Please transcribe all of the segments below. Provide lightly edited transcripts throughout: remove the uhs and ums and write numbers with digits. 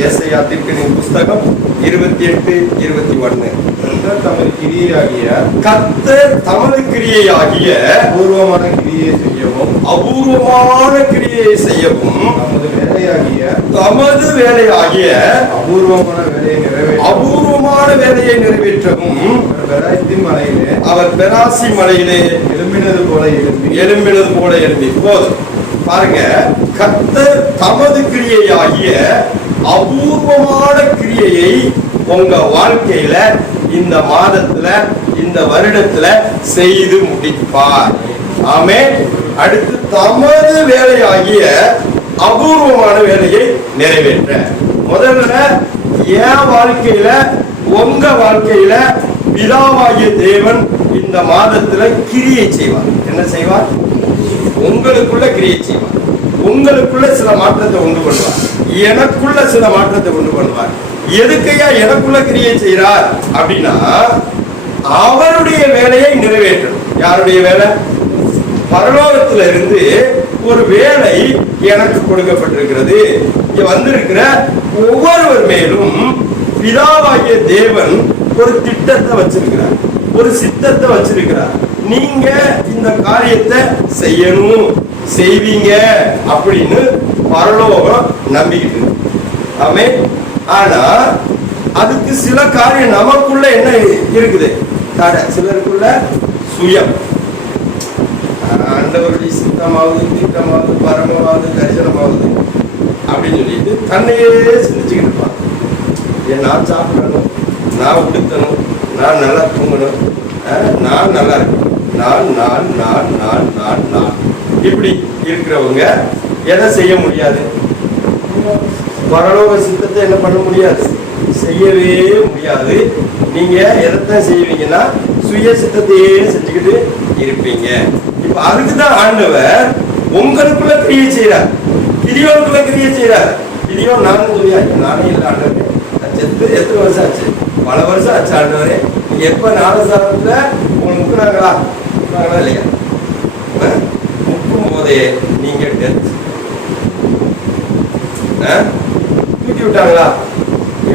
ஏசாயா தீர்க்கதரிசியின் புஸ்தகம் 28:21. கர்த்தர் தமது கிரியையாகிய அபூர்வமான கிரியை செய்யவும் தமது வேலையாகிய அபூர்வமான வேலையை நிறைவேற்றவும் அவர் பெராசி மலையிலே எழும்பினது போல எழும்பி. போதும் பாருங்க, கர்த்தர் தமது கிரியையாகிய அபூர்வமான கிரியையை உங்க வாழ்க்கையில இந்த மாதத்துல இந்த வருடத்துல செய்து முடிப்பார். ஆமென். அடுத்து தமது வேலையாகிய அபூர்வமான வேலையை நிறைவேற்ற. முதல்ல என் வாழ்க்கையில உங்க வாழ்க்கையில பிதாவாகிய தேவன் இந்த மாதத்துல கிரியை செய்வார். என்ன செய்வார்? உங்களுக்குள்ள கிரியை செய்வார். உங்களுக்குள்ள சில மாற்றத்தை உண்டு பண்ணுவார். எனக்குள்ள சில மாற்றத்தை உண்டு பண்ணுவார். எதுக்கையா எனக்குள்ள கிரியை செய்கிறார் அப்படின்னா, அவருடைய வேலையை நிறைவேற்றணும். யாருடைய வேலை? பரலோகத்துல இருந்து ஒரு வேலை எனக்கு கொடுக்கப்பட்டிருக்கிறது. இங்க வந்திருக்கிற ஒவ்வொருவர் மேலும் பிதாவாகிய தேவன் ஒரு திட்டத்தை வச்சிருக்கிறார், ஒரு சித்தத்தை வச்சிருக்கிறார். நீங்க இந்த காரியத்தை செய்யணும், செய்வீங்க அப்படின்னு பரலோகம் நம்பிக்கிட்டு. ஆமென். ஆனா அதுக்கு சில காரியம் நமக்குள்ள என்ன இருக்குது? தடை. சிலருக்குள்ள சுயம், ஆண்டவருடைய சித்தமாவது திட்டமாவது பரமாவது தரிசனமாவது அப்படின்னு சொல்லிட்டு தன்னையே சிந்திச்சுக்கிட்டு இருப்பாங்க. நான் சாப்பிடணும், நான் உடுத்தணும், நான் நல்லா தூங்கணும், நான் நல்லா இருக்கணும், நான் நான் நான் நான் நான் நான் இப்படி இருக்கிறவங்க எதை செய்ய முடியாது? பரலோக சித்தத்தை என்ன பண்ண முடியாது? செய்யவே முடியாது. நீங்க எதைத்தான் செய்வீங்கன்னா சுய சித்தத்தையே செஞ்சுக்கிட்டு இருப்பீங்க. இப்ப அதுக்குதான் ஆண்டவர் உங்களுக்குள்ள கிரியை செய்யறார், கிரியோனுக்குள்ள கிரியை செய்யறார். கிரியோ நானும் சொல்லியா? நானே இல்லை ஆண்டவரே, செத்து எத்தனை வருஷம் ஆச்சு? பல வருஷம் ஆச்சு ஆண்டவரே. நீங்க எப்ப ஞானசாரத்துல உங்களுக்கு முக்குனாங்களா இல்லையா? முக்கும் போதே நீங்க டெத் தூக்கி விட்டாங்களா?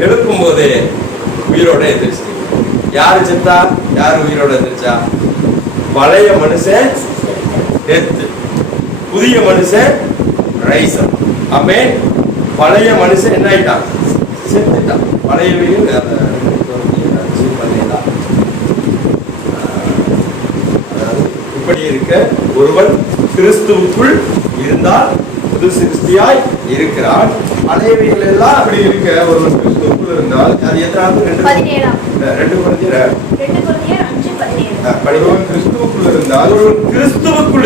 எழுப்பும் போதே உயிரோட எதிர்ச்சு. யாரு செத்தா? யாரு உயிரோட எதிர்ச்சா? பழைய மனுஷன் டெத், புதிய மனுஷன் ரைசர். ஆமென். பழைய மனுஷன் என்ன ஆயிட்டான்? செத்துட்டான். பழையவையும் இப்படி இருக்க ஒருவன் கிறிஸ்துவுக்குள் இருந்தால் புது சிருஷ்டியாய் இருக்கிறான். பழையவைகள் எல்லாம் அப்படி இருக்க ஒருவன் கிறிஸ்துவுக்குள் இருந்தால் அது எத்தனாவது? 2 Corinthians 5:17. கிறிஸ்துவுக்குள்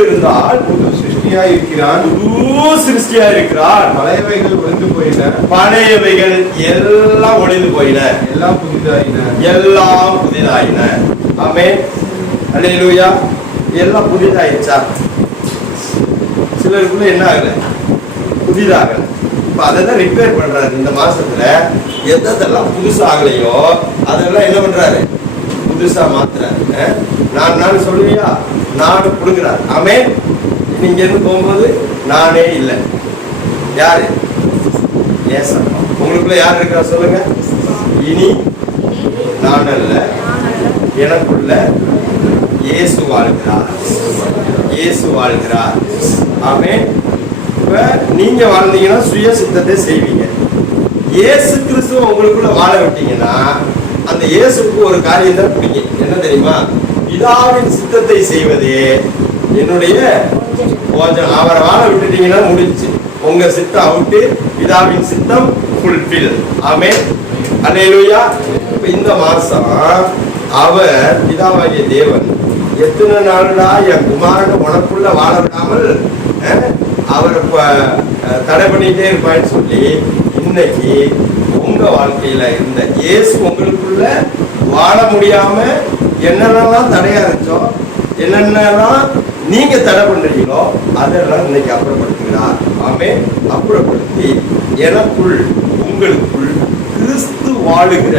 இருந்தால் புது சிருஷ்டியாய் இருக்கிறான், புது சிருஷ்டியாய் இருக்கிறான். பழையவைகள் ஒழிந்து போயின, பழையவைகள் எல்லாம் ஒழிந்து போயின, எல்லாம் புதிதாயின, எல்லாம் புதிதாயின. ஆமென். அல்லேலூயா. எல்லாம் புதிதாயிடுச்சா? சிலருக்குள்ள என்ன ஆகல? புதிதாகல. இப்ப அதை ரிப்பேர் பண்றாரு. இந்த மாசத்துல எதெல்லாம் புதுசா ஆகலையோ அதெல்லாம் என்ன பண்றாரு? புதுசா மாத்துறாரு. நான் சொல்லுவியா? நான் கொடுக்குறாரு. ஆமென். நீங்க இருந்து போகும்போது நானே இல்லை. யாரு? ஏசப்பா. உங்களுக்குள்ள யார் இருக்கிறா சொல்லுங்க. இனி நான் அல்ல, எனக்குள்ள இயேசு வாழ்கிறார், இயேசு வாழ்கிறார். ஆமென். இப்ப நீங்க வாழ்ந்தீங்கன்னா சுய சித்தத்தை செய்வீங்க. இயேசு கிறிஸ்துவ உங்களுக்குள்ள வாழ விட்டீங்கன்னா அந்த இயேசுக்கு ஒரு காரியம் தான் பிடிக்கும். என்ன தெரியுமா? பிதாவின் சித்தத்தை செய்வதே என்னுடைய போஜனம். அவரை வாழ விட்டுட்டீங்கன்னா முடிச்சு. உங்க சித்தம் அவுட்டு, பிதாவின் சித்தம் ஃபுல்ஃபில். ஆமென். அல்லேலூயா. இப்ப இந்த மாசம் அவர் பிதாவாகிய தேவன் எத்தனை நாளா என் குமாரனை உனக்குள்ள வாழ விடாமல் அவரை தடை பண்ணிட்டே இருப்பான்னு சொல்லி இன்னைக்கு உங்க வாழ்க்கையில இருந்த இயேசு உங்களுக்குள்ள வாழ முடியாம என்னென்னலாம் தடையா இருந்துச்சோ, என்னென்னலாம் நீங்க தடை பண்றீங்களோ அதெல்லாம் இன்னைக்கு அப்புறப்படுத்துகிறார். ஆமென். அப்புறப்படுத்தி எனக்குள் உங்களுக்குள் கிறிஸ்து வாழுகிற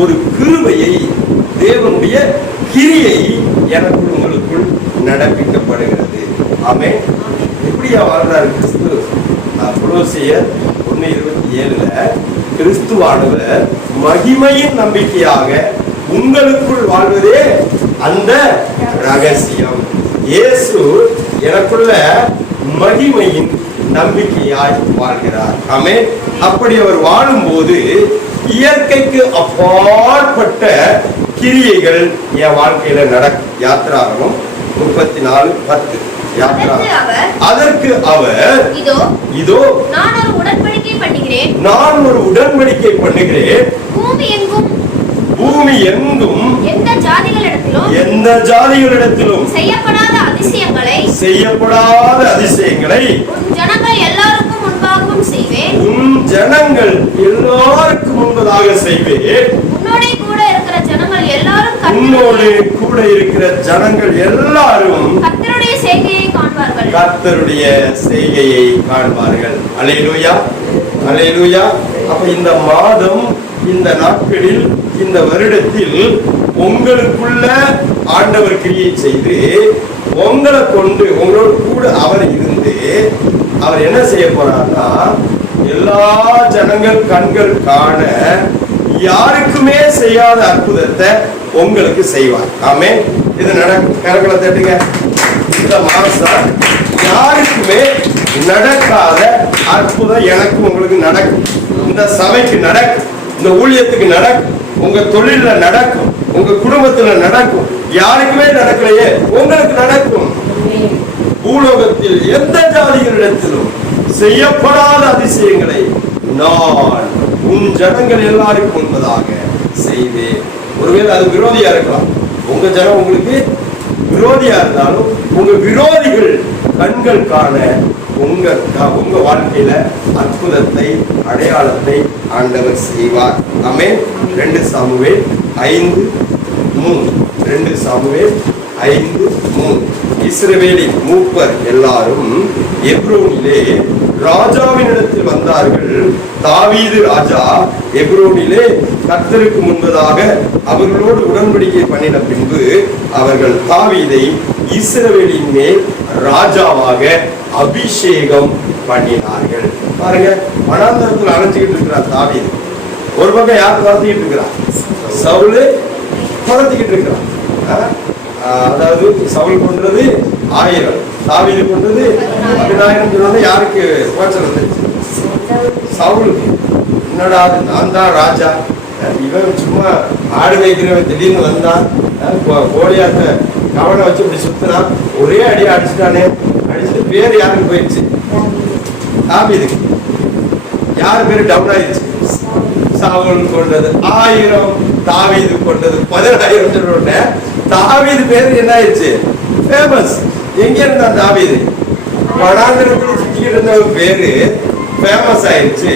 ஒரு கிருபையை, தேவனுடைய கிரியை எனக்குள் உங்களுக்குள் நடப்பிக்கப்படுகிறது. ஆமென். எப்படியா வாழ்றாரு கிறிஸ்து? கொலோசியர் 1:27 கிறிஸ்துவானவர் மகிமையின் நம்பிக்கையாக உங்களுக்குள் வாழ்வதே அந்த ரகசியம். இயேசு எனக்குள்ள மகிமையின் நம்பிக்கையாய் வாழ்கிறார். ஆமென். அப்படி அவர் வாழும்போது இயற்கைக்கு அப்பாற்பட்ட கிரியைகள் என் வாழ்க்கையில நடக்கும். யாத்திராகமம் 34:10. அதற்கு அவர் இதோ நான் ஒரு உடன்படிக்கை பண்ணுகிறேன் பூமி எங்கும் எந்த ஜாதிகளிடத்திலும் செய்யப்படாத அதிசயங்களை உன் ஜனங்கள் எல்லாருக்கும் முன்பதாக செய்வேன். உன்னோடு கூட இருக்கிற ஜனங்கள் எல்லாரும் கர்த்தருடைய செய்கையை காண்பார்கள். அல்லேலூயா, அல்லேலூயா. அப்ப இந்த மாதம், இந்த நாட்களில், இந்த வருடத்தில் உங்களுக்குள்ள ஆண்டவர் கிரியை செய்து உங்களை கொண்டு உங்களோடு கூட அவர் இருந்து அவர் என்ன செய்ய போறார்னா, எல்லா ஜனங்கள் கண்கள் காண யாருக்குமே செய்யாத அற்புதத்தை உங்களுக்கு செய்வார். ஆமென். இது நடக்கும். கரங்களை தட்டுங்க. இந்த மாசம் யாருக்குமே நடக்காத அற்புதம் எனக்கு உங்களுக்கு நடக்கும். இந்த சபைக்கு நடக்கும், இந்த ஊழியத்துக்கு நடக்கும், உங்க தொழில நடக்கும், உங்க குடும்பத்துல நடக்கும். யாருக்குமே நடக்கலையே, உங்களுக்கு நடக்கும். பூலோகத்தில் எந்த ஜாதிகளிடத்திலும் செய்யப்படாத அதிசயங்களை நான் உன் ஜனங்கள் எல்லாருக்கும் முன்பதாக செய்வேன். ஒருவேளை அது விரோதியா இருக்கலாம். உங்க ஜனம் உங்களுக்கு விரோதியா இருந்தாலும் உங்க விரோதிகள் கண்கள் காண உங்க வாழ்க்கையில அற்புதத்தை, அடையாளத்தை ஆண்டவர் செய்வார். ஆமென். 2 சாமுவேல் 5:3. 2 சாமுவேல் 5:3. இஸ்ரவேலின் மூப்பர் எல்லாரும் எப்ரோனிலே ராஜாவினிடத்தில் வந்தார்கள். தாவீது ராஜா எப்ரோனிலே கர்த்தருக்கு முன்பதாக அவர்களோடு உடன்படிக்கை பண்ணின பின்பு அவர்கள் தாவீதை இஸ்ரவேலின் மேல் ராஜாவாக அபிஷேகம் பண்ணினார்கள். பாருங்க, வனாந்தரத்தில் அலைஞ்சிக்கிட்டு இருக்கிறார் தாவீது. ஒரு பக்கம் யார் துரத்திக்கிட்டு இருக்கிறார்? சவுல் துரத்திக்கிட்டு இருக்கிறார். அதாவது சவுல் கொன்றது 1000, தாவீது கொன்றது 10,000. யாருக்கு கோச்சல் வந்துருச்சு? சவுலுக்கு. என்னடா நான் தான் ராஜா, இவன் சும்மா ஆடு வைக்கிறவன் திடீர்னு வந்தான், கோழியாத்த கவனை வச்சு இப்படி சுத்தினான், ஒரே அடி அடிச்சுட்டானே. அடிச்சுட்டு பேர் யாருக்கு போயிடுச்சு? தாவீதுக்கு. யார் பேரு டவுன் ஆயிடுச்சு? சவுல் கொண்டது 1000, தாவீது கொண்டது 10,000 சொல்ற. தாவீது பேரு என்ன ஆயிடுச்சு? ஃபேமஸ். எங்க இருந்தா தாவீது? வனாந்தரத்தில் சுத்திக்கிட்டு இருந்தவன் பேரு ஃபேமஸ் ஆயிடுச்சு.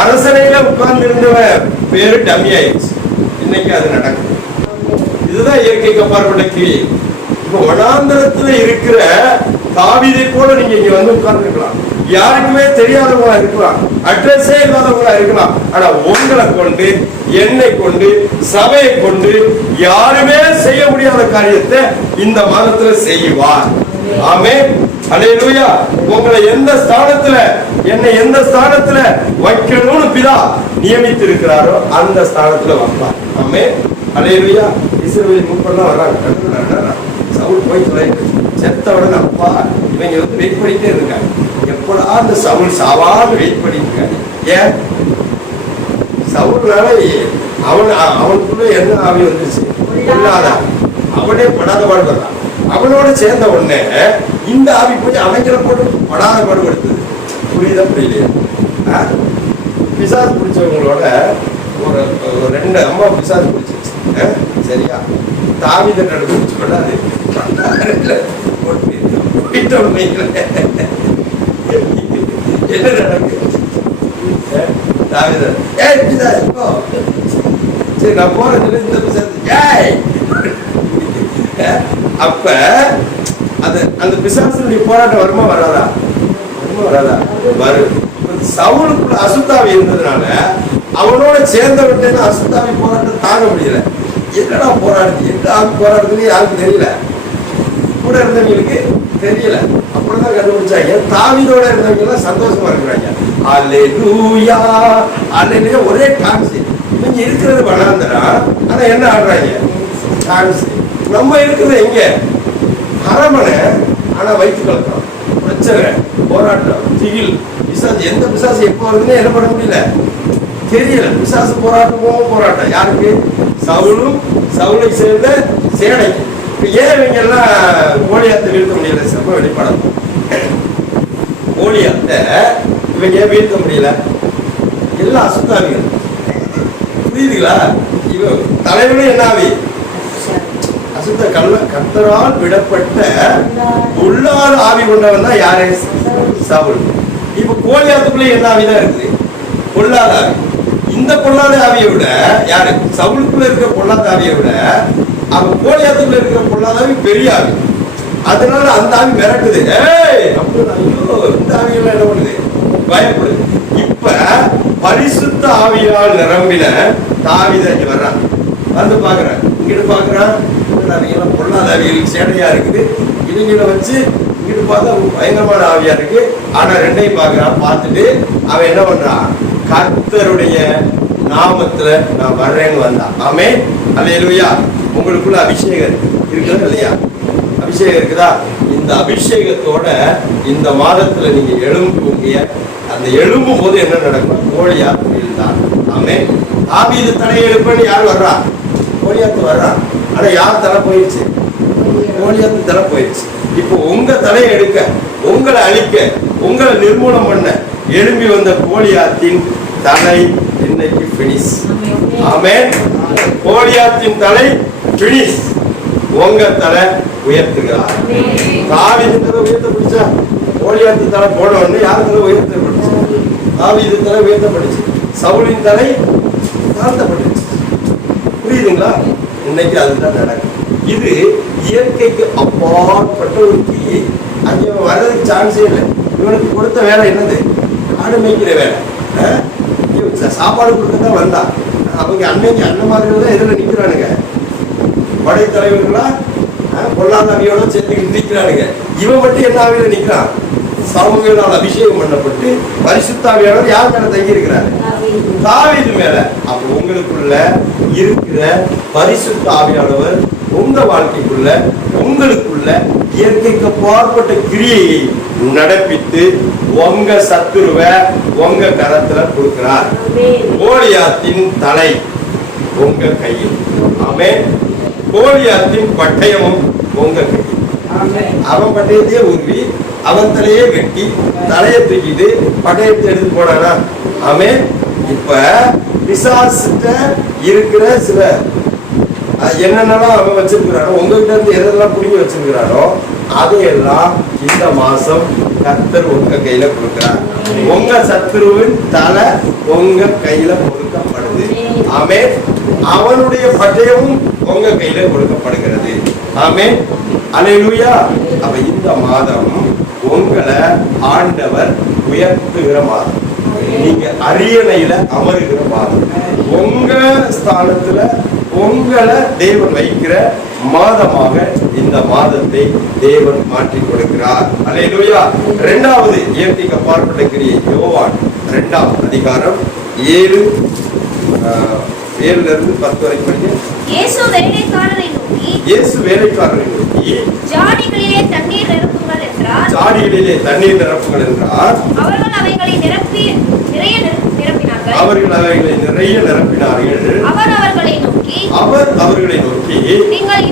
அரசனையில உட்கார்ந்து இருந்தவன் பேரு டம்மி ஆயிடுச்சு. இன்னைக்கு அது நடக்கும். இதுதான் இயற்கைக்கு அப்பாற்பட்ட கிரியை. இப்ப வனாந்தரத்துல இருக்கிற தாவீதை போல நீங்க இங்க வந்து உட்கார்ந்து இருக்கலாம். யாருக்குமே தெரியாதவங்களா இருக்கலாம், அட்ரஸே இல்லாதவங்களா இருக்கலாம். ஆனா உங்களை கொண்டு, என்னை கொண்டு, சபையை கொண்டு யாருமே செய்ய முடியாத காரியத்தை இந்த மாதத்துல செய்வார். ஆமென். அல்லேலூயா. உங்களை எந்த ஸ்தானத்துல, என்னை எந்த ஸ்தானத்துல வைக்கணும்னு பிதா நியமித்து இருக்கிறாரோ அந்த ஸ்தானத்துல வைப்பார். ஆமென். அல்லேலூயா. இஸ்ரவேல் மூப்பர்லாம் வர்றாங்க. சவுல் போய் செத்தவுடன் அப்பா இவங்க வந்து வெயிட் பண்ணிட்டே இருக்காங்க. எப்படா அந்த சவுல் சாவான்னு வெயிட் பண்ணிட்டு இருக்காங்க. ஏன்? சவுல்னால அவனுக்குள்ள என்ன ஆவி வந்துச்சு? இல்லாத அவனே படாத பாடுபடுறான். அவனோட சேர்ந்த உடனே இந்த ஆவி போய் அவங்களை போட்டு படாத பாடுபடுத்துது. புரியுதா புரியலையா? பிசாசு பிடிச்சவங்களோட ஒரு 2 அம்மா பிசாசு பிடிச்சிருச்சு. சரியா? தாவீதை பிடிச்சு கொண்டாது என்ன நடக்கு? தாவீது சரி நான் போறேன். இந்த பிசாசு அப்ப அந்த பிசாசுடைய போராட்டம் வருமா வராதா? வராதா? வரும். சவுலுக்குள்ள அசுத்தாவி இருந்ததுனால அவனோட சேர்ந்தவர்கிட்ட அசுத்தாவி போராட்டம் தாங்க முடியல. என்னடா போராடுது, என்ன ஆவி போராடுதுன்னு யாருக்கு தெரியல. கூட இருந்தவங்களுக்கு தெரியல. அப்படிதான் கண்டுபிடிச்சாங்க. தாவீதோட இருந்தவங்க எல்லாம் சந்தோஷமா இருக்கிறாங்க. அல்லேலூயா அல்லேலூயா ஒரே டான்ஸ். இவங்க இருக்கிறது வனாந்தரம், ஆனா என்ன ஆடுறாங்க? டான்ஸ். நம்ம இருக்கிறது எங்க? அரமனை, ஆனா வயிற்று கலக்கம், பிரச்சனை, போராட்டம், திகில், பிசாசு. எந்த பிசாசு எப்போ வருதுன்னு என்ன பண்ண முடியல, தெரியல. பிசாசு போராட்டம் யாருக்கு? சவுலும் சவுலை சேர்ந்த சேனை. ஏன் இவங்க எல்லாம் கோலியாத்தை வீழ்த்த முடியல? சிறப்ப வெளிப்படம். கோலியாத்தை இவங்க ஏன் வீழ்த்த முடியல? எல்லாம் அசுத்தாவிகள். புரியுதுங்களா? இவன் தலைவனும் என்ன ஆவி? அசுத்த கர்த்தரால் விடப்பட்ட உள்ளாத ஆவி கொண்டவன் தான் யாரு? சவுல். இப்ப கோலியாத்துக்குள்ள என்ன ஆவிதான் இருக்குது? பொல்லாத ஆவி. இந்த பொல்லாத ஆவியை விட யாரு? சவுலுக்குள்ள இருக்கிற பொல்லாத ஆவியை விட அவன் கோலியாத்துக்குள்ள இருக்கிற பொல்லாத ஆவி பெரிய ஆவி. அதனால அந்த ஆவி மிரட்டுது. ஐயோ, இந்த ஆவியெல்லாம் என்ன பண்ணுது? பயப்படுது. இப்ப பரிசுத்த ஆவியால் நிரம்பின தாவீது இங்க வர்றான். வந்து பாக்குறான், இங்கிட்டு பாக்குறான், அவங்கெல்லாம் பொல்லாத ஆவிகளுக்கு சேடையா இருக்குது. இவங்களை வச்சு இங்கிட்டு பார்த்தா பயங்கரமான ஆவியா இருக்கு. ஆனா ரெண்டையும் பாக்குறான். பார்த்துட்டு அவன் என்ன பண்றான்? கர்த்தருடைய நாமத்துல நான் வர்றேன்னு வந்தான். ஆமே, அல்லேலூயா. உங்களுக்குள்ள அபிஷேகம் இருக்குதா இல்லையா? அபிஷேகம் இருக்குதா? இந்த அபிஷேகத்தோட இந்த மாதத்துல நீங்க எழும்புவீங்க. அந்த எழும்பும் போது என்ன நடக்கும்? கோலியாத் வீழ்ந்தான். ஆமே. தாவீது தலையை எழுப்பன்னு யார் வர்றா? கோலியாத்து வர்றா. ஆனா யார் தலை போயிடுச்சு? கோலியாத்து தலை போயிடுச்சு. இப்போ உங்க தலையை எடுக்க, உங்களை அழிக்க, உங்களை நிர்மூலம் பண்ண எழும்பி வந்த கோலியாத்தின் தலை இன்னைக்கு பினிஷ். ஆமென். கோலியாத்தின் தலை பினிஷ். உங்க தலை உயர்த்துகிறார். தாவீது தலை உயர்த்தப்பட்டுச்சா? கோலியாத்து தலை போன உடனே யார் தலை உயர்த்தப்பட்டுச்சு? தாவீது தலை உயர்த்தப்பட்டுச்சு. சவுலின் தலை தாழ்த்தப்பட்டுச்சு. புரியுதுங்களா? இன்னைக்கு அதுதான் நடக்கும். இது இயற்கைக்கு அப்பாற்பட்ட ஒரு கிரியை. அங்கே வர்றதுக்கு சான்ஸே இல்லை. இவனுக்கு கொடுத்த வேலை என்னது? ஆடு மேய்க்கிற வேலை. சாப்பாடு கொடுக்கத்தான் வந்தான். அவங்க அண்ணமார்கள் தான் எதில் நிற்கிறானுங்க. படைத்தலைவர்களா பொல்லாத ஆவியோட சேர்த்து நிற்கிறானுங்க. இவன் மட்டும் என்ன ஆவியில நிற்கிறான்? சாமுவேலால் அபிஷேகம் பண்ணப்பட்டு பரிசுத்த ஆவியானவர் யார் மேல தங்கி இருக்கிறாரு? தாவீது மேல. அப்ப உங்களுக்குள்ள இருக்கிற பரிசுத்த ஆவியானவர் உங்க வாழ்க்கைக்குள்ள, உங்களுக்குள்ள இயற்கைக்கு அப்பாற்பட்ட கிரியையை நடப்பித்து உங்க சத்துருவை உங்க கரத்துல கொடுக்கிறார். கோலியாத்தின் தலை உங்க கையில். ஆமென். கோலியாத்தின் பட்டயமும் உங்க கையில். அவன் பட்டயத்தையே உருவி அவன் தலையே வெட்டி தலையை தூக்கிட்டு பட்டயத்தை எடுத்து போனானா? ஆமென். இப்ப பிசாசுட்ட இருக்கிற சில என்னென்னலாம் அவன் வச்சிருக்கிறானோ, உங்ககிட்ட இருந்து எதெல்லாம் புடிங்கி வச்சிருக்கிறானோ அதையெல்லாம் இந்த மாசம் கர்த்தர் உங்க கையில கொடுக்கிறார். உங்க சத்துருவின் தலை உங்க கையில கொடுக்கப்படுது. ஆமென். அவனுடைய பட்டயமும் உங்க கையில கொடுக்கப்படுகிறது. ஆமென். அல்லேலூயா. அப்ப இந்த மாதம் உங்களை ஆண்டவர் உயர்த்துகிற மாதம். நீங்க அரியணையில அமருகிற மாதம். உங்க ஸ்தானத்துல உங்களை தேவன் வைக்கிற மாதமாக இந்த மாதத்தை தேவன் மாற்றி கொடுக்கிறார். அல்லேலூயா. இரண்டாவது இயற்கைக்கு அப்பாற்பட்ட கிரியை யோவான் 2ஆம் அதிகாரம் 7-10 வரைக்கும் படிங்க. இயேசு வேலைக்காரரை நோக்கி ஜாடிகளிலே தண்ணீர் நிரப்புங்கள் என்றார். அவர்கள் அவைகளை நிறைய நிரப்பினார்கள். அவர் அவர்களை நோக்கி நீங்கள்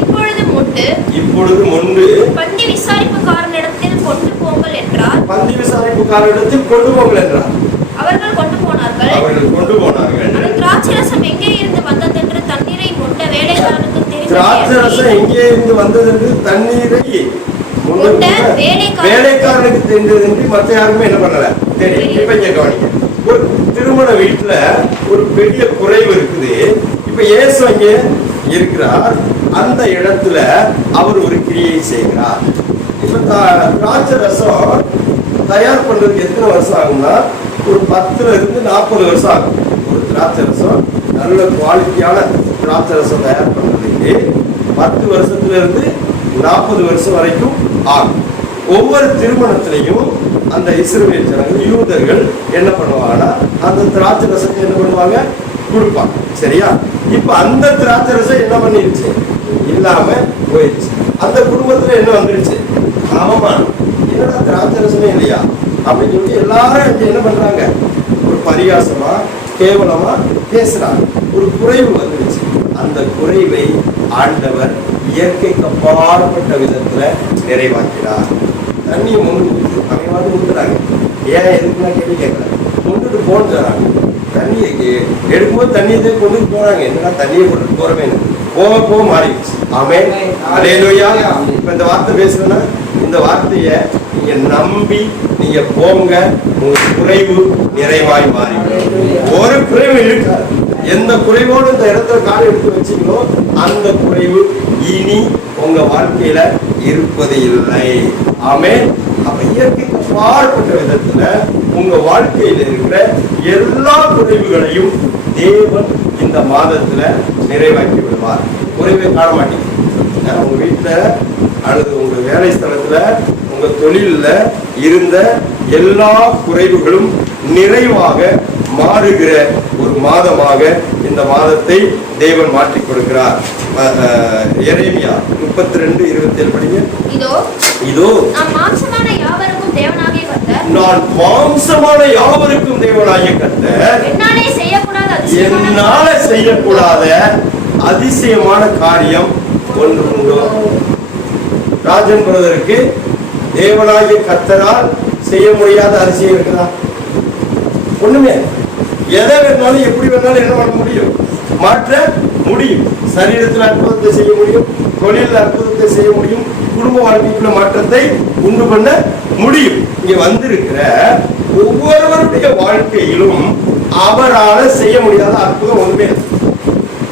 இப்பொழுது மொண்டு பந்தி விசாரிப்புக்காரனிடத்தில் கொண்டு போங்கள் என்றார். அவர்கள் கொண்டு போனார்கள். திராட்சரசம் எங்கே இருந்து வந்ததென்று தண்ணீரை மொண்ட வேலைக்காரனுக்கு தெரிந்தது. மற்ற யாருமே என்ன பண்ணல தெரியும். இப்ப இங்க கவனிங்க. ஒரு திருமண வீட்டுல ஒரு பெரிய குறைவு இருக்குது. இப்ப இயேசு அங்க இருக்கிறார். அந்த இடத்துல அவர் ஒரு கிரியை செய்கிறார். இப்ப திராட்சை ரசம் தயார் பண்றதுக்கு எத்தனை வருஷம் ஆகும்னா ஒரு 10 இருந்து 40 வருஷம் ஆகும். ஒரு திராட்சை ரசம் நல்ல குவாலிட்டியான திராட்சை ரசம் தயார் பண்றதுக்கு 10 வருஷத்துல இருந்து 40 வருஷம் வரைக்கும் ஆகும். ஒவ்வொரு திருமணத்திலையும் அந்த இஸ்ரவேல் ஜனங்கள் யூதர்கள் என்ன பண்ணுவாங்கன்னா அந்த திராட்சை ரசத்தை என்ன பண்ணுவாங்க, கொடுப்பாங்க. சரியா? இப்ப அந்த திராட்சை ரசம் என்ன பண்ணிருச்சு, இல்லாம போயிடுச்சு. அந்த குடும்பத்துல என்ன வந்துருச்சு, அவமானம். என்னடா திராட்சை ரசமே இல்லையா அப்படின்னு சொல்லி எல்லாரும் என்ன பண்றாங்க, ஒரு பரிகாசமா கேவலமா பேசுறாங்க. ஒரு குறைவு வந்துருச்சு. அந்த குறைவை ஆண்டவர் இயற்கைக்கு அப்பாற்பட்ட விதத்துல நிறைவாக்கிறார். தண்ணியை முன்னு ஊத்துறாங்க. ஏன் எதுக்குன்னா கேள்வி கேட்கறாங்க. கொண்டுட்டு போன்னு சொல்றாங்க. தண்ணியை எடுக்கும்போது தண்ணியை கொண்டு போறாங்க. என்னன்னா தண்ணியை கொண்டு போறவே போக மாறிடுச்சு. ஆமென். அல்லேலூயா. இப்ப இந்த வார்த்தை பேசுறேன்னா இந்த வார்த்தையை நீங்க நம்பி நீங்க போங்க, உங்க குறைவு நிறைவாய் மாறி. ஒரு குறைவு இருக்காது. எந்த குறைவோடு இந்த இடத்துல காலை எடுத்து வச்சீங்களோ அந்த குறைவு இனி உங்க வாழ்க்கையில இருப்பது இல்லை. ஆமென். அப்ப இயற்கைக்கு பாடுபட்ட விதத்துல உங்க வாழ்க்கையில இருக்கிற எல்லா குறைவுகளையும் தேவன் இந்த மாதத்துல நிறைவாக்கி விடுவார். குறைவை காண மாட்டீங்க. உங்க வீட்டுல அல்லது உங்க வேலை ஸ்தலத்துல உங்க தொழில இருந்த எல்லா குறைவுகளும் நிறைவாக மாறுகிற ஒரு மாதமாக இந்த மாதத்தை தேவன் மாற்றி கொடுக்கிறார். எரேமியா 32:27 படிங்க. இதோ நான் மாம்சமான யாவருக்கும் தேவனாகிய கர்த்தர் என்னாலே செய்யக்கூடாத அதிசயமான காரியம் ஒன்று உண்டு. ராஜன் பிரதருக்கு தேவனாகிய கர்த்தரால் செய்ய முடியாத அதிசயம் இருக்குதா? ஒண்ணுமே. எதை வேணாலும் எப்படி வேணாலும் என்ன பண்ண முடியும், மாற்ற முடியும். சரீரத்தில் அற்புதத்தை செய்ய முடியும், தொழிலில் அற்புதத்தை செய்ய முடியும், குடும்ப வாழ்க்கைக்குள்ள மாற்றத்தை உண்டு பண்ண முடியும். இங்க வந்திருக்கிற ஒவ்வொருவருடைய வாழ்க்கையிலும் அவரால் செய்ய முடியாத அற்புதம் ஒண்ணுமே.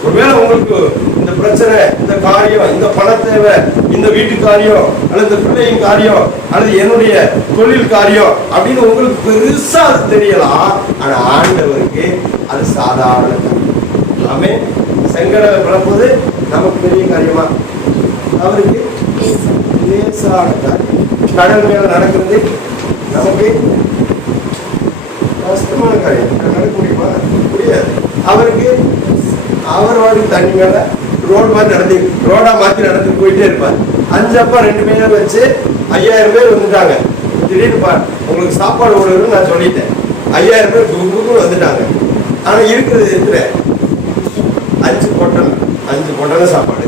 ஒருவேளை உங்களுக்கு இந்த பிரச்சனை, இந்த காரியம், இந்த பண தேவை, இந்த வீட்டு காரியம் அல்லது இந்த பிள்ளையின் காரியம் அல்லது என்னுடைய தொழில் காரியம் அப்படின்னு உங்களுக்கு பெருசா அது தெரியலாம். ஆனா ஆண்டவருக்கு அது சாதாரண காரியம். ஆமென். செங்கடலை பிளப்பது நமக்கு பெரிய காரியமா? அவருக்கு லேசான காரியம். கடல் மேல நடக்கிறது நமக்கு கஷ்டமான காரியம். நடக்க முடியுமா? முடியாது. அவருக்கு அவர் வாழ்க்கை தண்ணி மேல ரோடு மாதிரி நடந்து ரோடா மாத்தி நடந்து போயிட்டே இருப்பார். 5 அப்பா 2 பேரை வச்சு 5000 பேர் வந்துட்டாங்க. திடீர்னு உங்களுக்கு சாப்பாடு ஓடுன்னு நான் சொல்லிட்டேன். 5000 பேர் குரூப்புக்கு வந்துட்டாங்க. ஆனா இருக்கிற 5 பொட்டன சாப்பாடு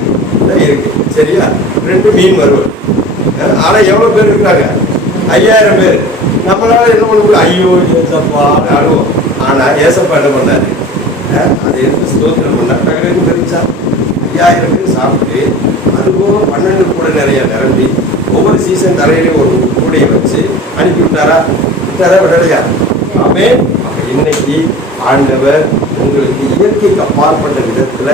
இருக்கு. சரியா? 2 மீன் வறுவல். ஆனா எவ்வளவு பேர் இருக்கிறாங்க? 5000 பேர். நம்மளால என்ன பண்ண முடியும்? ஐயோ ஏசப்பா அழுவோம். ஆனா ஏசப்பா என்ன பண்ணாரு? அதை எடுத்து ஸ்தோத்திரம் பண்ணார். டகரன்னு தெரிஞ்சா 5000 பேர் சாப்பிட்டு அதுபோக 12 கூட நிறைய நிரம்பி ஒவ்வொரு சீசன் தலையிலையும் ஒரு கூடையை வச்சு அனுப்பி விட்டாரா விடலையா? ஆமென். இன்னைக்கு ஆண்டவர் உங்களுக்கு இயற்கைக்கு அப்பாற்பட்ட விதத்துல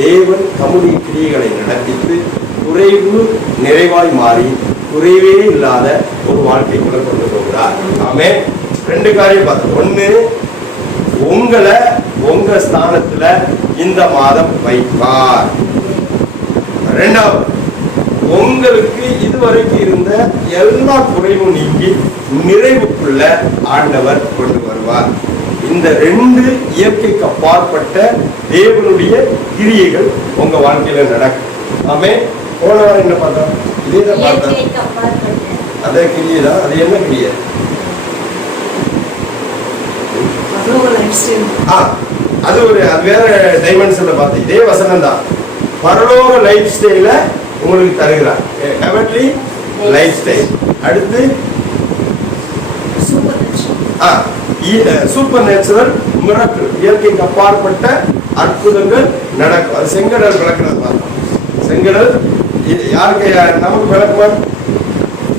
தேவன் தம்முடைய கிரியைகளை நடத்திட்டு குறைவு நிறைவாய் மாறி குறைவே இல்லாத ஒரு வாழ்க்கைக்குள்ள கொண்டு போகிறார். ஆமென். 2 காரியம் பார்த்தோம். 1, உங்களை உங்க ஸ்தானத்துல இந்த மாதம் வைப்பார். 2வது, உங்களுக்கு இதுவரைக்கும் இருந்த எல்லா குறைவும் நீங்கி நிறைவுக்குள்ள ஆண்டவர் கொண்டு வருவார். இந்த 2 இயற்கைக்கு அப்பாற்பட்ட தேவனுடைய கிரியைகள் உங்க வாழ்க்கையில நடக்கும். ஆமே. போன வாரம் என்ன பார்த்தோம்? இதேதான் பார்த்தோம். அதே கிரியை தான். அது என்ன கிரியை? அது வேற டைமென்ஷன்ல பார்த்து இதே வசனம் தான். பரலோக லைஃப் ஸ்டைல உங்களுக்கு தருகிறார். Heavenly life style. அடுத்து சூப்பர் நேச்சுரல் மிராக்கிள், இயற்கைக்கு அப்பாற்பட்ட அற்புதங்கள் நடக்கும். அது செங்கடல் விளக்குறது பார்த்தோம். செங்கடல் யாருக்கு? நமக்கு விளக்குமா?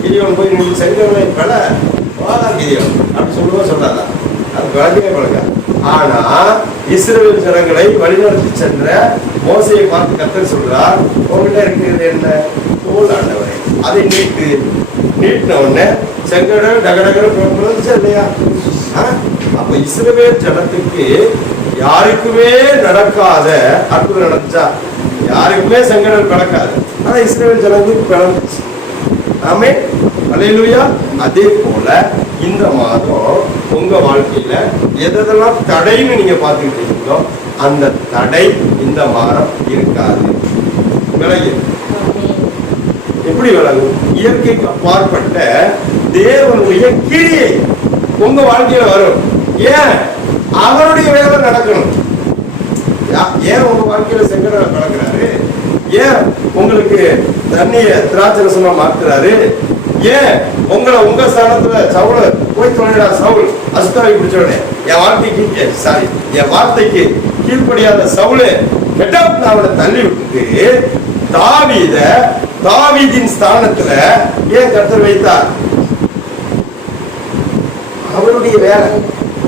கிரியோன் போய் நீங்க செங்கடலை பல வாதா கிரியோன் அப்படி சொல்லுவோம் சொன்னாங்க. அது விளக்கவே விளக்க. ஆனா இஸ்ரவேல் ஜனங்களை வழிநடத்தி சென்ற மோசையை பார்த்து கர்த்தர் சொல்றார், உங்ககிட்ட இருக்கிறது என்ன? தோல் ஆண்டவரே. அதை நீட்டின உடனே செங்கடல் டகடகர பிறந்துச்சா இல்லையா? அப்ப இஸ்ரவேல் ஜனத்துக்கு யாருக்குமே நடக்காத அற்புதம் நடந்துச்சா? யாருக்குமே செங்கடல் பிளக்காது. ஆனா இஸ்ரவேல் ஜனத்துக்கு பிளந்துச்சு. ஆமே. அல்லேலூயா. அதே போல இந்த மாதம் உங்க வாழ்க்கையில எதெல்லாம் தடைன்னு நீங்க பார்த்துக்கிட்டு இருக்கீங்களோ அந்த தடை இந்த மாதம் இருக்காது. விலகி எப்படி விலகும்? இயற்கைக்கு அப்பாற்பட்ட தேவனுடைய கிரியை உங்க வாழ்க்கையில வரும். ஏன்? அவருடைய வேலை நடக்கணும். ஏன் உங்க வாழ்க்கையில செங்கடலை கலக்குறாரு? ஏன் உங்களுக்கு தண்ணிய திராட்சரசமா மாத்துறாரு? ஏன் உங்களை உங்க ஸ்தானத்துல சவுல போய் தொலைடா சவுல் அசுத்தாவி பிடிச்சோடனே என் வார்த்தைக்கு கீழ்ப்படியாத சவுலு கெட்டப் அவனை தள்ளி விட்டுட்டு தாவீதின் ஸ்தானத்துல ஏன் கர்த்தர் வைத்தார்? அவருடைய வேலை.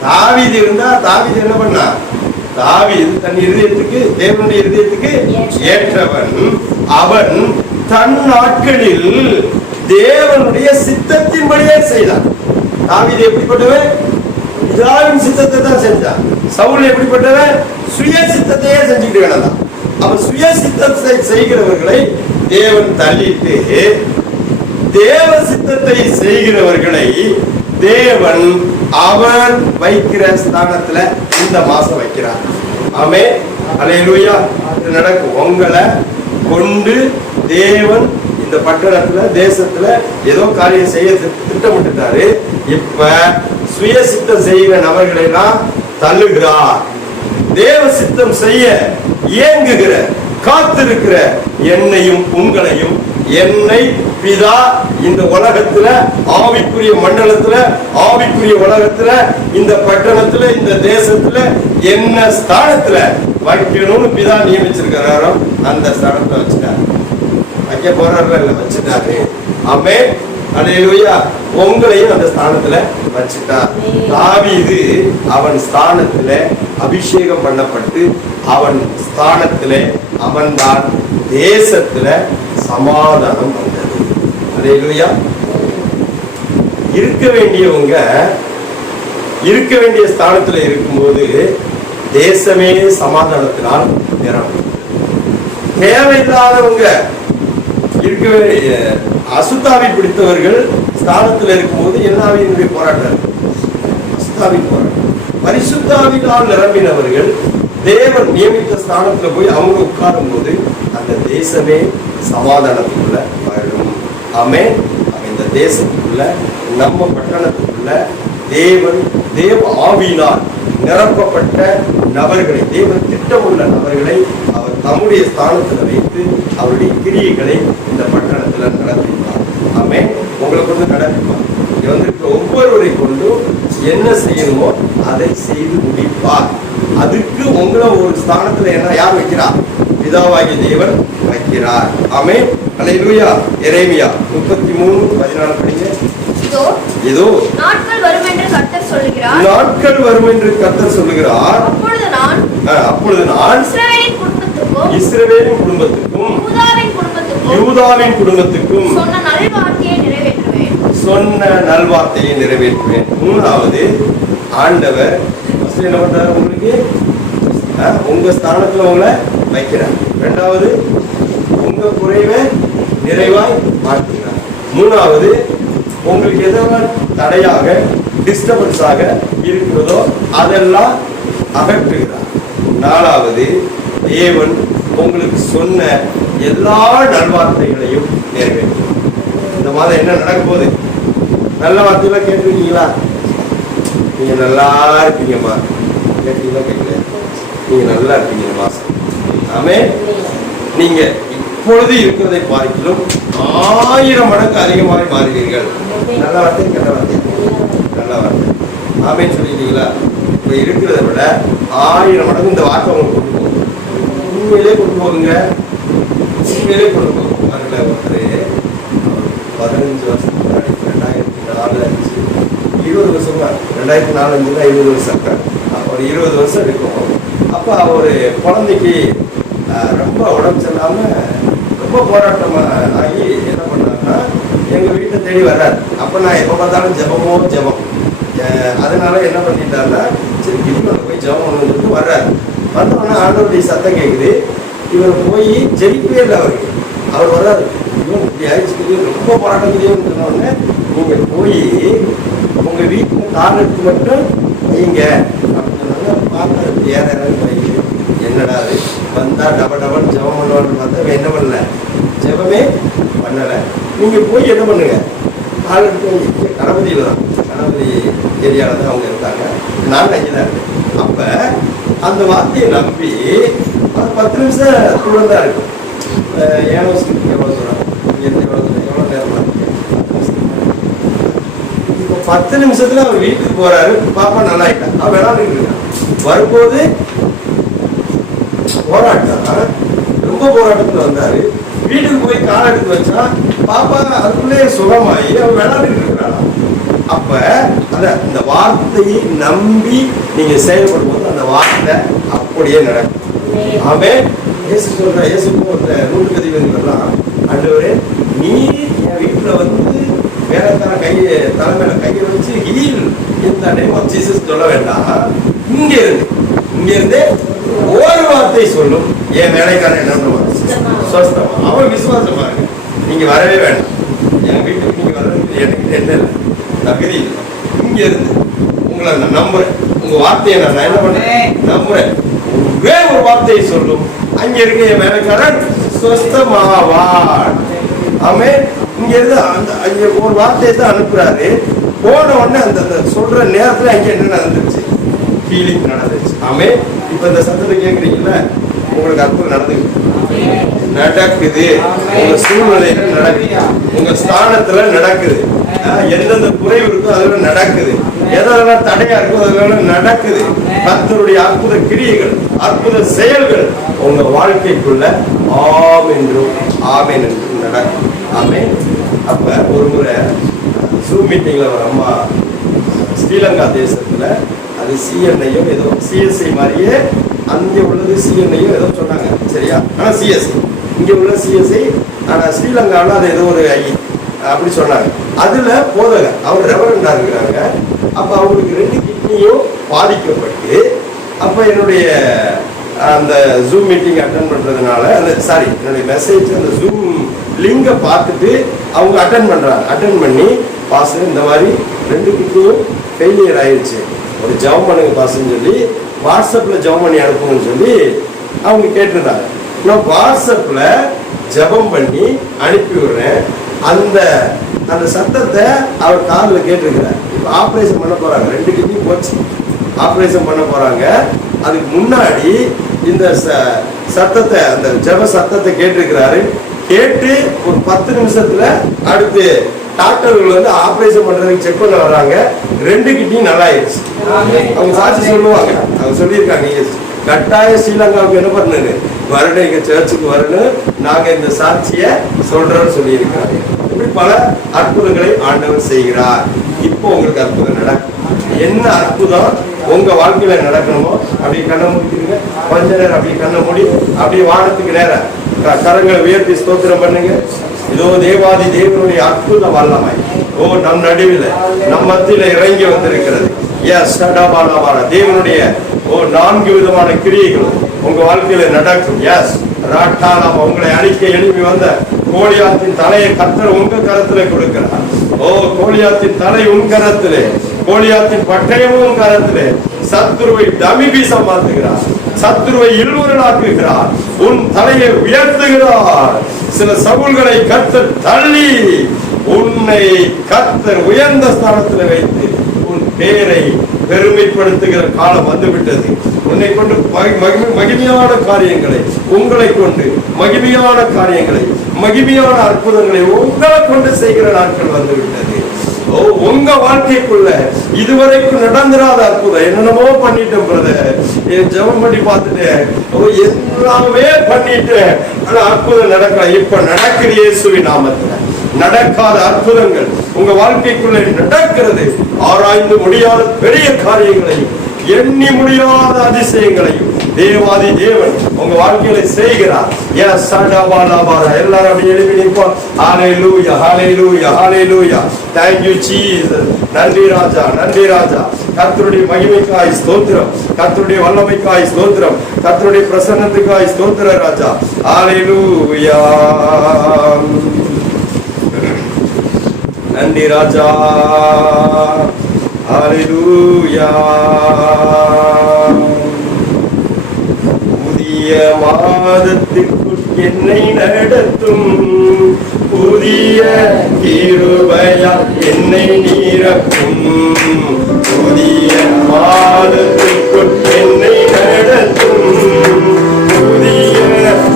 தாவீது இருந்தா தாவீது என்ன பண்ணா? தாவீது தன் இருதயத்துக்கு தேவனுடைய இருதயத்துக்கு ஏற்றவன். அவன் தன் நாட்களில் தேவனுடைய சித்தத்தின்படியே செய்தான். தாவீது எப்படிப்பட்டவன்? பிதாவின் சித்தத்தை தான் செஞ்சான். சவுல் எப்படிப்பட்டவன்? சுய சித்தத்தையே செஞ்சுக்கிட்டு வேணாம். அவன் சுய சித்தத்தை செய்கிறவர்களை தேவன் தள்ளிட்டு தேவ சித்தத்தை செய்கிறவர்களை தேவன் அவர் வைக்கிற ஸ்தானத்துல இந்த மாசம் வைக்கிறார். ஆமென். அல்லேலூயா. இது நடக்கும். உங்களை கொண்டு தேவன் இந்த பட்டணத்துல தேசத்துல ஏதோ காரியம் செய்ய திட்டமிட்டுட்டாரு. இப்ப சுய சித்தம் செய்கிற நபர்களை எல்லாம் தள்ளுகிறார். தேவ சித்தம் செய்ய இயங்குகிற காத்திருக்கிற என்னையும் உங்களையும் என்னை பிதா இந்த உலகத்துல ஆவிக்குரிய மண்டலத்துல ஆவிக்குரிய உலகத்துல இந்த பட்டணத்துல இந்த தேசத்துல என்ன ஸ்தானத்துல வைக்கணும்னு பிதா நியமிச்சிருக்கிறாரோ அந்த ஸ்தானத்துல வச்சுட்டாரு. வைக்க போறாரு வச்சுட்டாரு. ஆமென். அல்லேலூயா. உங்களையும் அந்த ஸ்தானத்துல வச்சுட்டார். தாவீது அவன் ஸ்தானத்துல அபிஷேகம் பண்ணப்பட்டு அவன் ஸ்தானத்துல அவன்தான் தேசத்துல சமாதானம் வந்தது. அல்லேலூயா. இருக்க வேண்டியவங்க இருக்க வேண்டிய ஸ்தானத்துல இருக்கும்போது தேசமே சமாதானத்தினால் நிரம்பும். தேவையில்லாதவங்க இருக்க அசுத்தாவி பிடித்தவர்கள் ஸ்தானத்தில் இருக்கும்போது எல்லாவினுடைய போராட்டம் அசுத்தாவின் போராட்டம். பரிசுத்தாவினால் நிரம்பினவர்கள் தேவன் நியமித்த ஸ்தானத்துல போய் அவங்க உட்காரும் போது அந்த தேசமே சமாதானத்துக்குள்ள வரும். ஆமென். இந்த தேசத்துக்குள்ள நம்ம பட்டணத்துக்குள்ள தேவ ஆவியினால் நிரப்பப்பட்ட நபர்களை தேவன் திட்டமுள்ள நபர்களை அவர் தம்முடைய ஸ்தானத்தில் வைத்து அவருடைய கிரியைகளை இந்த பட்டணத்துல நடத்தினார். ஆமென். உங்களை கொண்டு நடத்திப்பார். வந்திருக்கிற ஒவ்வொருவரை கொண்டும் என்ன செய்யணுமோ அதை செய்து முடிப்பார். அதுக்கு உங்களை ஒரு ஸ்தானத்துல என்ன யார் வைக்கிறார்? பிதாவாகிய தேவன் வைக்கிறார். ஆமென். அல்லேலூயா. எரேமியா 33:14 படிங்க. இதோ நாட்கள் வரும் என்று கர்த்தர் சொல்லுகிறார். நாட்கள் வரும் என்று கர்த்தர் சொல்லுகிறார். அப்பொழுது நான் இஸ்ரவேலின் குடும்பத்துக்கும் யூதாவின் குடும்பத்துக்கும் சொன்ன நல்வார்த்தையை நிறைவேற்றுவேன். மூணாவது ஆண்டவர் என்ன பண்றாரு? உங்களுக்கு உங்க ஸ்தானத்துல உங்களை வைக்கிறார். இரண்டாவது உங்க குறைவை நிறைவாய் மாற்றுகிறார். மூணாவது உங்களுக்கு எதெல்லாம் தடையாக டிஸ்டர்பன்ஸாக இருக்கிறதோ அதெல்லாம் அகற்றுகிறார். நாலாவது தேவன் உங்களுக்கு சொன்ன எல்லா நல்வார்த்தைகளையும் நிறைவேற்றும். இந்த மாதம் என்ன நடக்க போகுது? நல்ல வார்த்தையெல்லாம் கேட்டிருக்கீங்களா? நீங்க நல்லா இருப்பீங்கம்மா. கேட்டீங்களா? கேட்கல. நீங்க நல்லா இருப்பீங்க இந்த மாசம். ஆமென். நீங்க இப்பொழுது இருக்கிறதை பார்க்கிலும் 1000 மடங்கு அதிகமாக மாறுவீர்கள். நல்ல வார்த்தை கெட்ட வார்த்தை? நல்ல வார்த்தை. ஆமென் சொல்லிட்டீங்களா? இப்ப இருக்கிறத விட 1000 மடங்கு இந்த வார்த்தை உங்களுக்கு கொண்டு போகும். உண்மையிலே கொண்டு போகுங்க. உண்மையிலே கொண்டு போகும். ஒருத்தர் 15 வருஷம் 2004 20 வருஷமா 2004 20 வருஷம் ஒரு 20 வருஷம் இருக்கும். அப்ப ஒரு குழந்தைக்கு ரொம்ப உடம்பு சரியில்லாம ரொம்ப போராட்டம் ஆகி என்ன பண்ணாங்கன்னா எங்க வீட்டை தேடி வர்றாரு. அப்ப நான் எப்ப பார்த்தாலும் ஜெபம். அதனால என்ன பண்ணிட்டாருன்னா சரி கிரிவலம் போய் ஜெபம் பண்ணி வர்றாரு. வந்தோடனே ஆண்டவருடைய சத்தம் கேட்குது. இவர் போய் ஜெயிக்கவே இல்லை. அவர் வர்றாரு. இப்படி ஆயிடுச்சு ரொம்ப போராட்டம் தெரியும்னு சொன்ன உடனே நீங்க போய் உங்க வீட்டுல கால் எடுத்து மட்டும் வைங்க அப்படின்னு சொன்னாங்க. பார்த்தா ஏற வைங்க. என்னடா அது வந்தா டபன் ஜெபம் பண்ணுவான்னு பார்த்தா என்ன பண்ணல, ஜெபமே பண்ணல. நீங்க போய் என்ன பண்ணுங்க, கால் எடுத்து வைங்க. கணபதியில தான், கணபதி ஏரியாவில் தான் அவங்க இருந்தாங்க, நான் அங்கே தான் இருக்கேன். அப்ப அந்த வார்த்தையை நம்பி அது 10 நிமிஷம் கூட தான் இருக்கும். எவ்வளோ சொல்றாங்க, எவ்வளோ நேரம் இப்போ 10 நிமிஷத்துல அவர் வீட்டுக்கு போறாரு. பாப்பா நல்லா ஆயிட்டா, அவன் விளையாண்டுட்டு இருக்கான். வரும்போது போராட்டம், ரொம்ப போராட்டத்துல வந்தாரு. வீட்டுக்கு போய் கால் எடுத்து வச்சா பாப்பா அதுக்குள்ளே சுகமாயி அவன் விளையாண்டுட்டு இருக்கிறான். அப்ப அந்த வார்த்தையை நம்பி நீங்க செயல்படும் போது அந்த வார்த்தை அப்படியே நடக்கும். அவன் இயேசு சொல்ற, இயேசு நூற்றுக்கதிபதிகள்லாம், ஆண்டவரே நீ என் வீட்டுல வந்து வேலைக்கார கையை தலைமையில கையை வச்சு ஹீல் இந்த நேம் ஆஃப் ஜீசஸ் சொல்ல வேண்டாம். இங்க இருந்து ஒரு வார்த்தை சொல்லும், என் வேலைக்காரன் என்ன பண்ணுவாங்க, சுஸ்தமா. அவன் விசுவாசமா இருக்கு. நீங்க வரவே வேண்டாம், என் வீட்டுக்கு நீங்க வர்றதுக்கு எனக்கு என்ன இல்லை, தகுதி இல்லை. இங்க இருந்து உங்களை நான் நம்புறேன், உங்க வார்த்தையை நான் என்ன பண்றேன், நம்புறேன். ஒரே ஒரு வார்த்தையை சொல்லும், அங்க இருக்க என் வேலைக்காரன் சுஸ்தமாவான். அவன் இங்க இருந்து அங்க ஒரு வார்த்தையை தான் அனுப்புறாரு. போன உடனே அந்த சொல்ற நேரத்துல அங்க என்ன நடந்துருச்சு, ஹீலிங் நடந்துச்சு. அவன் இப்ப இந்த சத்தத்தை கேட்குறீங்கல்ல, உங்களுக்கு அற்புதம் நடக்குது. உங்க சூழ்நிலையில நடக்குது, உங்க ஸ்தானத்துல நடக்குது. எந்தெந்த குறைவு இருக்கோ அதுல நடக்குது, எதெல்லாம் தடையா இருக்கோ அதெல்லாம் நடக்குது. கர்த்தருடைய அற்புத கிரியைகள், அற்புத செயல்கள் உங்க வாழ்க்கைக்குள்ள ஆமென்றும் ஆமென் என்றும் நடக்கும். ஆமென். அப்ப ஒரு முறை ஜூம் மீட்டிங்ல ஒரு அம்மா ஸ்ரீலங்கா தேசத்துல, அது சிஎன்ஐயும் ஏதோ சிஎஸ்ஐ மாதிரியே அங்கே உள்ளது சிஎன்ஐயும் ஏதோ சொன்னாங்க, சரியா? ஆனா சிஎஸ்ஐ இங்க உள்ள சிஎஸ்ஐ, ஆனா ஸ்ரீலங்காவில் அது ஏதோ ஒரு ஐ அப்படி சொன்னாங்க. அதுல போதகர் அவர் ரெவரண்டா இருக்கிறாங்க. அப்ப அவங்களுக்கு 2 கிட்னியும் பாதிக்கப்பட்டு, அப்ப என்னுடைய அந்த ஜூம் மீட்டிங் அட்டன் பண்றதுனால என்னுடைய மெசேஜ் அந்த ஜூம் லிங்கை பார்த்துட்டு அவங்க அட்டன் பண்றாங்க. அட்டன் பண்ணி பாஸ்டர் இந்த மாதிரி 2 கிட்னியும் ஃபெயிலியர் ஆயிடுச்சு, ஒரு ஜெபம் பண்ணுங்க பாஸ்ன்னு சொல்லி வாட்ஸ்அப்ல ஜெபம் பண்ணி அனுப்புங்கன்னு சொல்லி அவங்க கேட்டிருந்தாங்க. நான் வாட்ஸ்அப்ல ஜெபம் பண்ணி அனுப்பி விடுறேன். அந்த அந்த சத்தத்தை அவர் காதில் கேட்டிருக்கிறார். இப்போ ஆப்ரேஷன் பண்ண போறாங்க, 2 கிட்னி போச்சு, ஆப்ரேஷன் பண்ண போறாங்க. அதுக்கு முன்னாடி இந்த சத்தத்தை, அந்த ஜெப சத்தத்தை கேட்டிருக்கிறாரு. கேட்டு ஒரு 10 நிமிஷத்துல அடுத்து டாக்டர்கள் வந்து ஆப்ரேஷன் பண்றதுக்கு செக் பண்ண வர்றாங்க. 2 கிட்னி நல்லா ஆயிடுச்சு. அவங்க சாட்சி சொல்லுவாங்க, அவங்க சொல்லியிருக்காங்க, நீங்க கட்டாய ஸ்ரீலங்காவுக்கு என்ன பண்ணு வரணும், எங்க சர்ச்சுக்கு வரணும், நாங்க இந்த சாட்சிய சொல்றோம்னு சொல்லியிருக்காங்க. இப்படி பல அற்புதங்களை ஆண்டவர் செய்கிறார். இப்போ உங்களுக்கு அற்புதம் நடக்கும். என்ன அற்புதம் உங்க வாழ்க்கையில நடக்கணுமோ அப்படியே கண்ணை முடிக்கிறீங்க, கொஞ்ச நேரம் அப்படியே கண்ணை மூடி அப்படியே வானத்துக்கு நேரம் கரங்களை உயர்த்தி ஸ்தோத்திரம் பண்ணுங்க. இதோ தேவாதி தேவனுடைய அற்புத வல்லமை நம் நடுவில் நம் மத்தியில இறங்கி வந்திருக்கிறது. தேவனுடைய 4 விதமான கிரியைகள் உங்க வாழ்க்கையில நடக்கும். எஸ் ராட்டாலாம் உங்களை அழிக்க எழுப்பி வந்த கோலியாத்தின் தலையை கர்த்தர் உங்க கரத்துல கொடுக்கிறார். கோலியாத்தின் தலை உன் கரத்திலே, கோலியாத்தின் பட்டயமும் உன் கரத்திலே. சத்துருவை தமிபீசம் மாத்துகிறார், சத்துருவை இல்வரலாக்குகிறார், உன் தலையை உயர்த்துகிறார். சில சவுல்களை கர்த்தர் தள்ளி உன்னை கர்த்தர் உயர்ந்த ஸ்தானத்தில் வைத்து உன் பேரை பெருமைப்படுத்துகிற காலம் வந்துவிட்டது. உன்னை கொண்டு மகிமையான காரியங்களை, உங்களை கொண்டு மகிமையான காரியங்களை, மகிமையான அற்புதங்களை உங்களை கொண்டு செய்கிற நாட்கள் வந்துவிட்டது. உங்க வாழ்க்கைக்குள்ள இதுவரைக்கும் நடந்துராத அற்புதம் என்னென்னமோ பண்ணிட்டேன் பிரதர், ஜெபம் பண்ணி பார்த்துட்டேன், எல்லாமே பண்ணிட்டேன், ஆனா அற்புதம் நடக்கல. இப்ப நடக்கிற இயேசுவின் நாமத்துல நடக்காத அற்புதங்கள் உங்க வாழ்க்கைக்குள்ள நடக்கிறது. ஆராய்ந்து முடியாத பெரிய காரியங்களையும் எண்ணி முடியாத அதிசயங்களையும் தேவாதி தேவன் உங்க வாழ்க்கையில செய்கிறார். எல்லாரும் அப்படி எழுப்பி நிற்போம். ஹல்லேலூயா, ஹல்லேலூயா, ஹல்லேலூயா. Thank you Jesus. நன்றி ராஜா, நன்றி ராஜா. கர்த்தருடைய மகிமைக்காய் ஸ்தோத்திரம், கர்த்தருடைய வல்லமைக்காய் ஸ்தோத்திரம், கர்த்தருடைய பிரசன்னத்துக்காய் ஸ்தோத்திரம் ராஜா. ஹல்லேலூயா. நன்றி ராஜா. ஹல்லேலூயா. புதிய மாதத்துக்குள் என்னை நடத்தும் புதிய கிருபையால் என்னை நிரப்பும். புதிய மாதத்துக்குள் என்னை நடத்தும் புதிய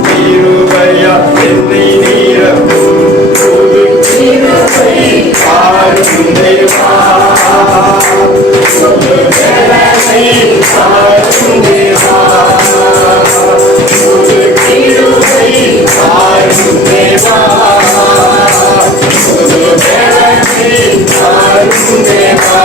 கிருபையால் என்னை நிரப்பும். புது கிருபை ஆளும் தேவா, புது வேலை ஆளும் தேவா, புது கிருபை ஆளும் தேவா, புது வேலை ஆளும் தேவா.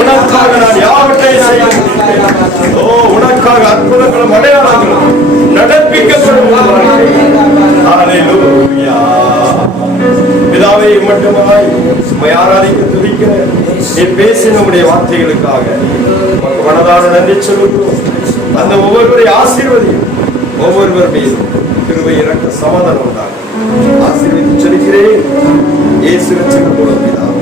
உனக்காக நான் யாவற்றையும் செய்ய உனக்காக அற்புதங்களும் அடையாளங்களும் நடப்பிக்கப்படும். பிதாவை மட்டுமாய் உம்மை ஆராதிக்க துதிக்க நீ பேசி நம்முடைய வார்த்தைகளுக்காக உமக்கு மனதார நன்றி சொல்லுகிறோம். அந்த ஒவ்வொருவரை ஆசீர்வதியும், ஒவ்வொருவர் மீதும் கிருபை இறக்க சமாதானம் உண்டாக ஆசீர்வதித்து சொல்கிறேன். இயேசு ரட்சகர் மூலம் பிதாவே.